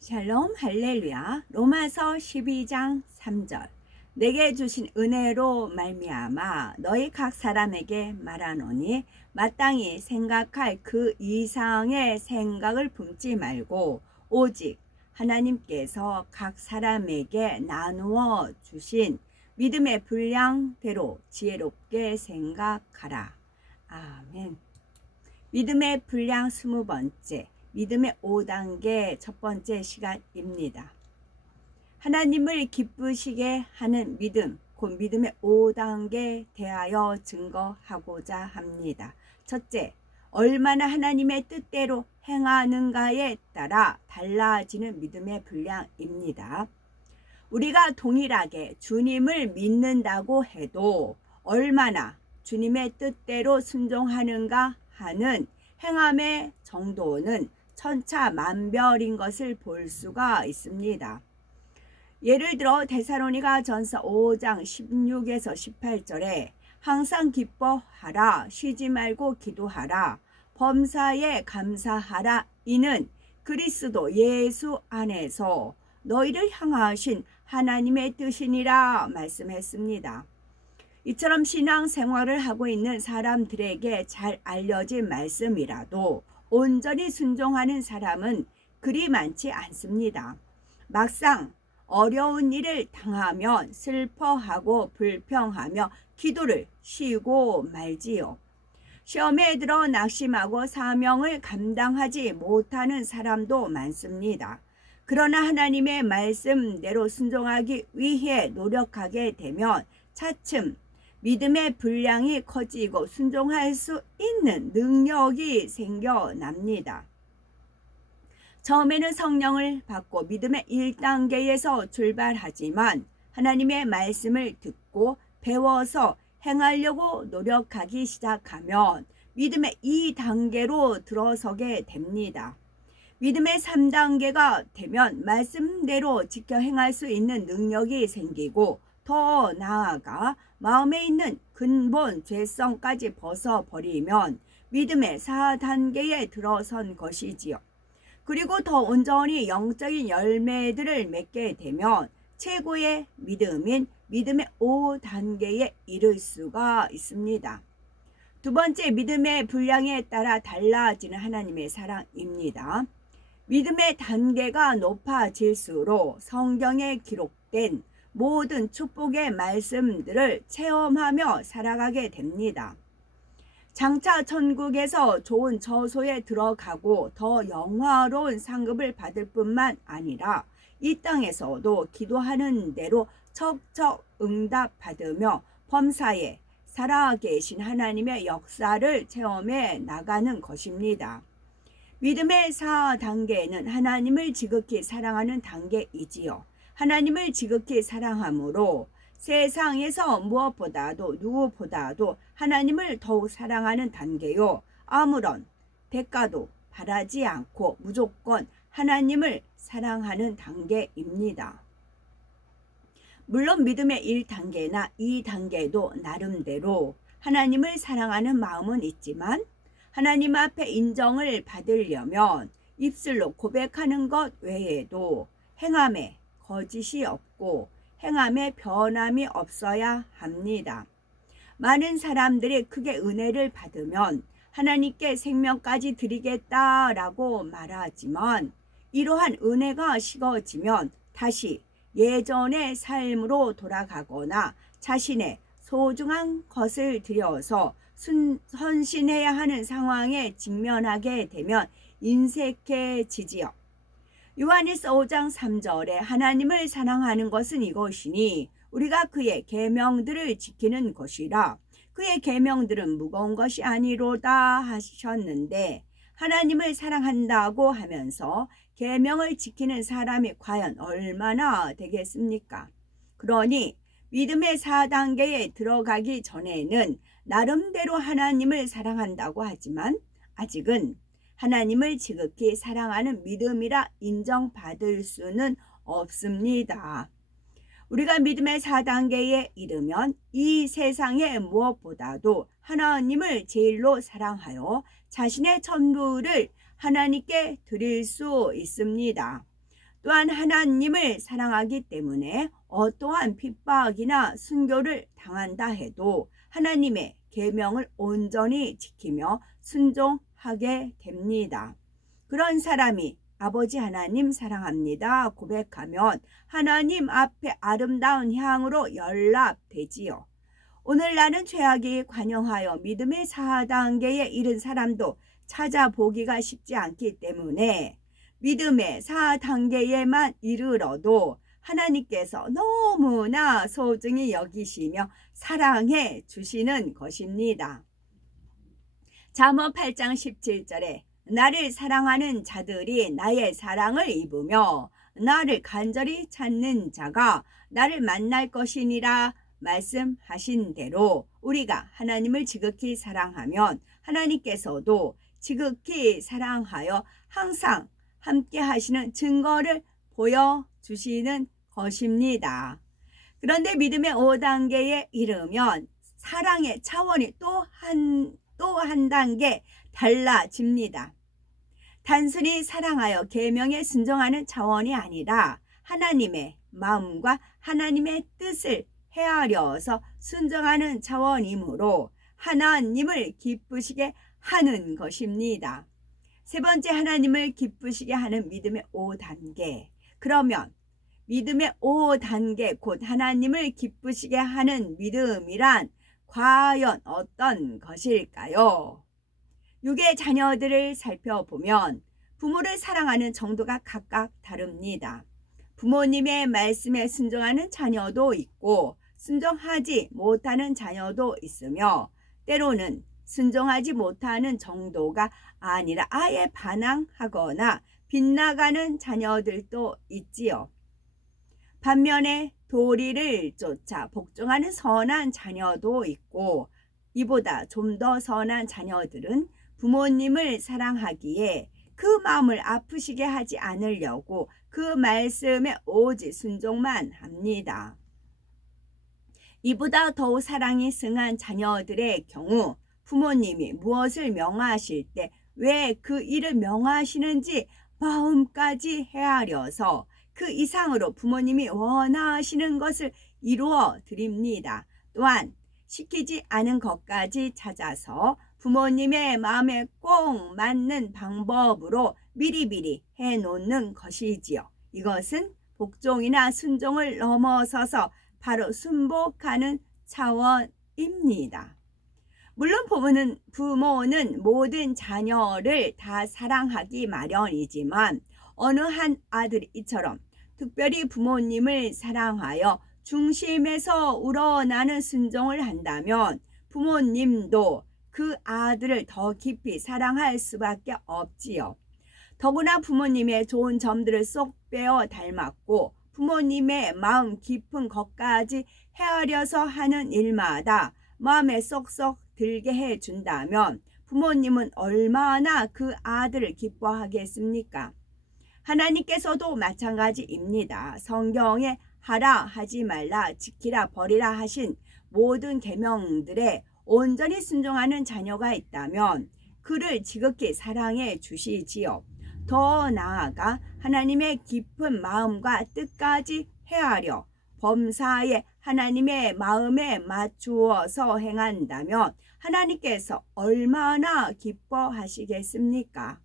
샬롬 할렐루야. 로마서 12장 3절. 내게 주신 은혜로 말미암아 너희 각 사람에게 말하노니 마땅히 생각할 그 이상의 생각을 품지 말고 오직 하나님께서 각 사람에게 나누어 주신 믿음의 분량대로 지혜롭게 생각하라. 아멘. 믿음의 분량 20번째, 믿음의 5단계 첫 번째 시간입니다. 하나님을 기쁘시게 하는 믿음, 곧 믿음의 5단계 대하여 증거하고자 합니다. 첫째, 얼마나 하나님의 뜻대로 행하는가에 따라 달라지는 믿음의 분량입니다. 우리가 동일하게 주님을 믿는다고 해도 얼마나 주님의 뜻대로 순종하는가 하는 행함의 정도는 천차만별인 것을 볼 수가 있습니다. 예를 들어 데살로니가 전서 5장 16에서 18절에 항상 기뻐하라, 쉬지 말고 기도하라, 범사에 감사하라, 이는 그리스도 예수 안에서 너희를 향하신 하나님의 뜻이니라 말씀했습니다. 이처럼 신앙생활을 하고 있는 사람들에게 잘 알려진 말씀이라도 온전히 순종하는 사람은 그리 많지 않습니다. 막상 어려운 일을 당하면 슬퍼하고 불평하며 기도를 쉬고 말지요. 시험에 들어 낙심하고 사명을 감당하지 못하는 사람도 많습니다. 그러나 하나님의 말씀대로 순종하기 위해 노력하게 되면 차츰 믿음의 분량이 커지고 순종할 수 있는 능력이 생겨납니다. 처음에는 성령을 받고 믿음의 1단계에서 출발하지만 하나님의 말씀을 듣고 배워서 행하려고 노력하기 시작하면 믿음의 2단계로 들어서게 됩니다. 믿음의 3단계가 되면 말씀대로 지켜 행할 수 있는 능력이 생기고 더 나아가 마음에 있는 근본 죄성까지 벗어버리면 믿음의 4단계에 들어선 것이지요. 그리고 더 온전히 영적인 열매들을 맺게 되면 최고의 믿음인 믿음의 5단계에 이를 수가 있습니다. 두 번째, 믿음의 분량에 따라 달라지는 하나님의 사랑입니다. 믿음의 단계가 높아질수록 성경에 기록된 모든 축복의 말씀들을 체험하며 살아가게 됩니다. 장차 천국에서 좋은 저소에 들어가고 더 영화로운 상급을 받을 뿐만 아니라 이 땅에서도 기도하는 대로 척척 응답받으며 범사에 살아계신 하나님의 역사를 체험해 나가는 것입니다. 믿음의 4단계는 하나님을 지극히 사랑하는 단계이지요. 하나님을 지극히 사랑함으로 세상에서 무엇보다도 누구보다도 하나님을 더욱 사랑하는 단계요. 아무런 대가도 바라지 않고 무조건 하나님을 사랑하는 단계입니다. 물론 믿음의 1단계나 2단계도 나름대로 하나님을 사랑하는 마음은 있지만 하나님 앞에 인정을 받으려면 입술로 고백하는 것 외에도 행함에 거짓이 없고 행함에 변함이 없어야 합니다. 많은 사람들이 크게 은혜를 받으면 하나님께 생명까지 드리겠다라고 말하지만 이러한 은혜가 식어지면 다시 예전의 삶으로 돌아가거나 자신의 소중한 것을 들여서 헌신해야 하는 상황에 직면하게 되면 인색해지지요. 요한일서 5장 3절에 하나님을 사랑하는 것은 이것이니 우리가 그의 계명들을 지키는 것이라. 그의 계명들은 무거운 것이 아니로다 하셨는데 하나님을 사랑한다고 하면서 계명을 지키는 사람이 과연 얼마나 되겠습니까? 그러니 믿음의 4단계에 들어가기 전에는 나름대로 하나님을 사랑한다고 하지만 아직은 하나님을 지극히 사랑하는 믿음이라 인정받을 수는 없습니다. 우리가 믿음의 4단계에 이르면 이 세상의 무엇보다도 하나님을 제일로 사랑하여 자신의 전부를 하나님께 드릴 수 있습니다. 또한 하나님을 사랑하기 때문에 어떠한 핍박이나 순교를 당한다 해도 하나님의 계명을 온전히 지키며 순종하게 됩니다. 그런 사람이 아버지 하나님 사랑합니다 고백하면 하나님 앞에 아름다운 향으로 연락되지요. 오늘 나는 죄악이 관영하여 믿음의 4단계에 이른 사람도 찾아보기가 쉽지 않기 때문에 믿음의 4단계에만 이르러도 하나님께서 너무나 소중히 여기시며 사랑해 주시는 것입니다. 잠언 8장 17절에 나를 사랑하는 자들이 나의 사랑을 입으며 나를 간절히 찾는 자가 나를 만날 것이니라 말씀하신 대로 우리가 하나님을 지극히 사랑하면 하나님께서도 지극히 사랑하여 항상 함께 하시는 증거를 보여주시는 것입니다. 그런데 믿음의 5단계에 이르면 사랑의 차원이 또 한 단계 달라집니다. 단순히 사랑하여 계명에 순종하는 차원이 아니라 하나님의 마음과 하나님의 뜻을 헤아려서 순종하는 차원이므로 하나님을 기쁘시게 하는 것입니다. 세 번째, 하나님을 기쁘시게 하는 믿음의 5단계. 그러면 믿음의 5단계 곧 하나님을 기쁘시게 하는 믿음이란 과연 어떤 것일까요? 육의 자녀들을 살펴보면 부모를 사랑하는 정도가 각각 다릅니다. 부모님의 말씀에 순종하는 자녀도 있고 순종하지 못하는 자녀도 있으며 때로는 순종하지 못하는 정도가 아니라 아예 반항하거나 빗나가는 자녀들도 있지요. 반면에 도리를 쫓아 복종하는 선한 자녀도 있고 이보다 좀 더 선한 자녀들은 부모님을 사랑하기에 그 마음을 아프시게 하지 않으려고 그 말씀에 오직 순종만 합니다. 이보다 더욱 사랑이 승한 자녀들의 경우 부모님이 무엇을 명하실 때 왜 그 일을 명하시는지 마음까지 헤아려서 그 이상으로 부모님이 원하시는 것을 이루어 드립니다. 또한 시키지 않은 것까지 찾아서 부모님의 마음에 꼭 맞는 방법으로 미리미리 해놓는 것이지요. 이것은 복종이나 순종을 넘어서서 바로 순복하는 차원입니다. 물론 부모는 모든 자녀를 다 사랑하기 마련이지만 어느 한 아들이 이처럼 특별히 부모님을 사랑하여 중심에서 우러나는 순종을 한다면 부모님도 그 아들을 더 깊이 사랑할 수밖에 없지요. 더구나 부모님의 좋은 점들을 쏙 빼어 닮았고 부모님의 마음 깊은 것까지 헤아려서 하는 일마다 마음에 쏙쏙 들게 해준다면 부모님은 얼마나 그 아들을 기뻐하겠습니까? 하나님께서도 마찬가지입니다. 성경에 하라 하지 말라 지키라 버리라 하신 모든 계명들에 온전히 순종하는 자녀가 있다면 그를 지극히 사랑해 주시지요. 더 나아가 하나님의 깊은 마음과 뜻까지 헤아려 범사에 하나님의 마음에 맞추어서 행한다면 하나님께서 얼마나 기뻐하시겠습니까?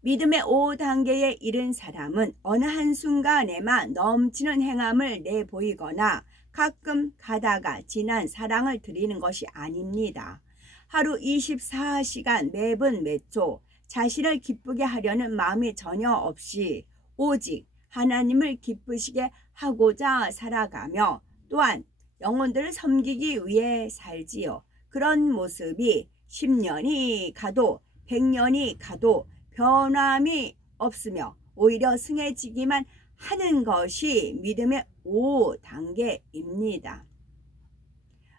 믿음의 5단계에 이른 사람은 어느 한순간에만 넘치는 행함을 내보이거나 가끔 가다가 진한 사랑을 드리는 것이 아닙니다. 하루 24시간 매분 매초 자신을 기쁘게 하려는 마음이 전혀 없이 오직 하나님을 기쁘시게 하고자 살아가며 또한 영혼들을 섬기기 위해 살지요. 그런 모습이 10년이 가도 100년이 가도 변함이 없으며 오히려 승해지기만 하는 것이 믿음의 5단계입니다.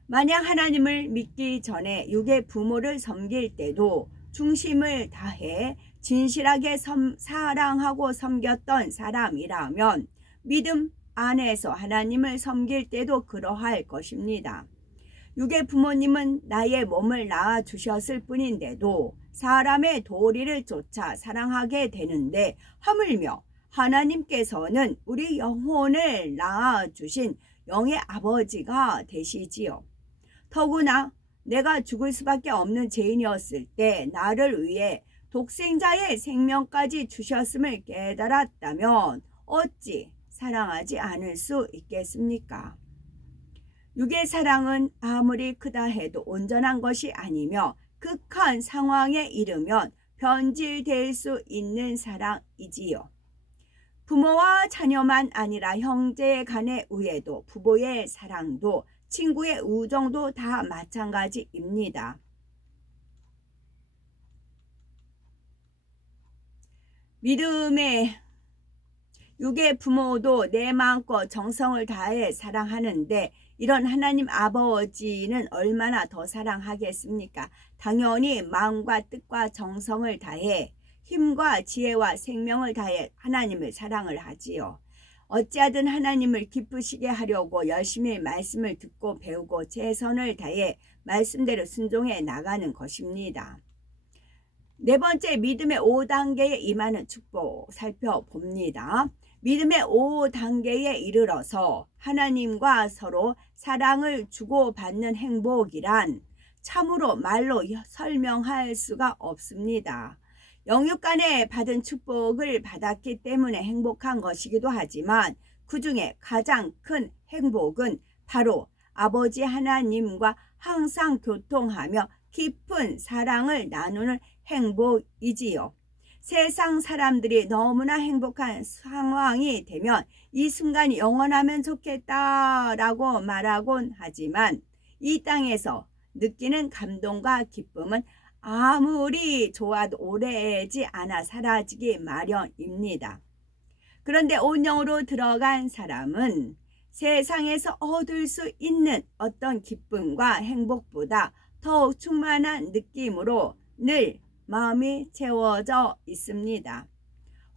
만약 하나님을 믿기 전에 육의 부모를 섬길 때도 중심을 다해 진실하게 사랑하고 섬겼던 사람이라면 믿음 안에서 하나님을 섬길 때도 그러할 것입니다. 육의 부모님은 나의 몸을 낳아주셨을 뿐인데도 사람의 도리를 쫓아 사랑하게 되는데 하물며 하나님께서는 우리 영혼을 낳아주신 영의 아버지가 되시지요. 더구나 내가 죽을 수밖에 없는 죄인이었을 때 나를 위해 독생자의 생명까지 주셨음을 깨달았다면 어찌 사랑하지 않을 수 있겠습니까? 육의 사랑은 아무리 크다 해도 온전한 것이 아니며 극한 상황에 이르면 변질될 수 있는 사랑이지요. 부모와 자녀만 아니라 형제 간의 우애도, 부부의 사랑도, 친구의 우정도 다 마찬가지입니다. 믿음의 육의 부모도 내 마음껏 정성을 다해 사랑하는데 이런 하나님 아버지는 얼마나 더 사랑하겠습니까? 당연히 마음과 뜻과 정성을 다해 힘과 지혜와 생명을 다해 하나님을 사랑을 하지요. 어찌하든 하나님을 기쁘시게 하려고 열심히 말씀을 듣고 배우고 최선을 다해 말씀대로 순종해 나가는 것입니다. 네 번째, 믿음의 5단계에 임하는 축복 살펴봅니다. 믿음의 5단계에 이르러서 하나님과 서로 사랑을 주고받는 행복이란 참으로 말로 설명할 수가 없습니다. 영육 간에 받은 축복을 받았기 때문에 행복한 것이기도 하지만 그 중에 가장 큰 행복은 바로 아버지 하나님과 항상 교통하며 깊은 사랑을 나누는 행복이지요. 세상 사람들이 너무나 행복한 상황이 되면 이 순간이 영원하면 좋겠다라고 말하곤 하지만 이 땅에서 느끼는 감동과 기쁨은 아무리 좋아도 오래지 않아 사라지기 마련입니다. 그런데 온영으로 들어간 사람은 세상에서 얻을 수 있는 어떤 기쁨과 행복보다 더욱 충만한 느낌으로 늘 마음이 채워져 있습니다.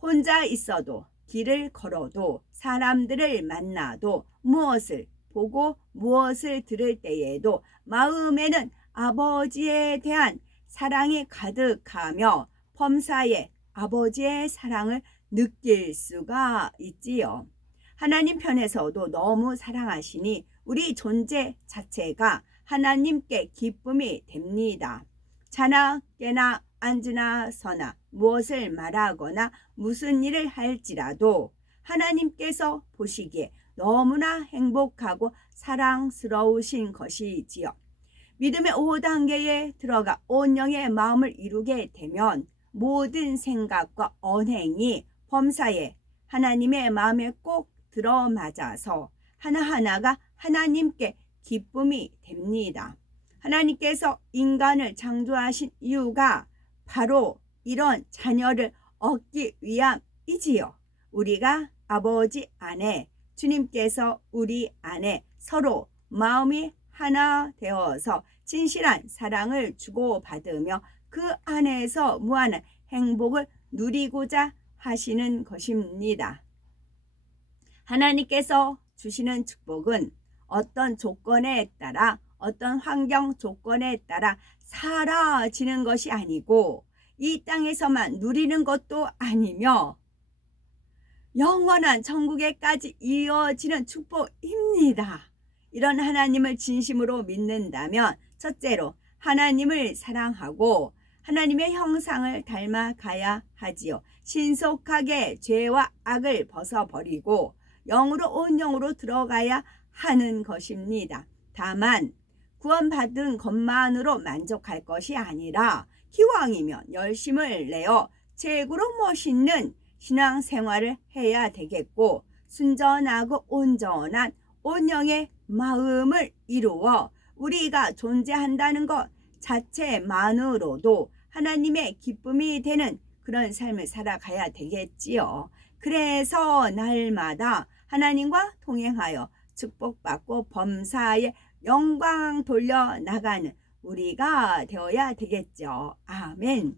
혼자 있어도, 길을 걸어도, 사람들을 만나도, 무엇을 보고 무엇을 들을 때에도 마음에는 아버지에 대한 사랑이 가득하며 범사에 아버지의 사랑을 느낄 수가 있지요. 하나님 편에서도 너무 사랑하시니 우리 존재 자체가 하나님께 기쁨이 됩니다. 자나 깨나 앉으나 서나 무엇을 말하거나 무슨 일을 할지라도 하나님께서 보시기에 너무나 행복하고 사랑스러우신 것이지요. 믿음의 5단계에 들어가 온 영의 마음을 이루게 되면 모든 생각과 언행이 범사에 하나님의 마음에 꼭 들어맞아서 하나하나가 하나님께 기쁨이 됩니다. 하나님께서 인간을 창조하신 이유가 바로 이런 자녀를 얻기 위함이지요. 우리가 아버지 안에, 주님께서 우리 안에 서로 마음이 하나 되어서 진실한 사랑을 주고받으며 그 안에서 무한한 행복을 누리고자 하시는 것입니다. 하나님께서 주시는 축복은 어떤 조건에 따라, 어떤 환경 조건에 따라 사라지는 것이 아니고 이 땅에서만 누리는 것도 아니며 영원한 천국에까지 이어지는 축복입니다. 이런 하나님을 진심으로 믿는다면 첫째로 하나님을 사랑하고 하나님의 형상을 닮아가야 하지요. 신속하게 죄와 악을 벗어버리고 영으로 온 영으로 들어가야 하는 것입니다. 다만 구원받은 것만으로 만족할 것이 아니라 기왕이면 열심을 내어 최고로 멋있는 신앙생활을 해야 되겠고 순전하고 온전한 온영의 마음을 이루어 우리가 존재한다는 것 자체만으로도 하나님의 기쁨이 되는 그런 삶을 살아가야 되겠지요. 그래서 날마다 하나님과 동행하여 축복받고 범사에 영광 돌려 나가는 우리가 되어야 되겠죠. 아멘.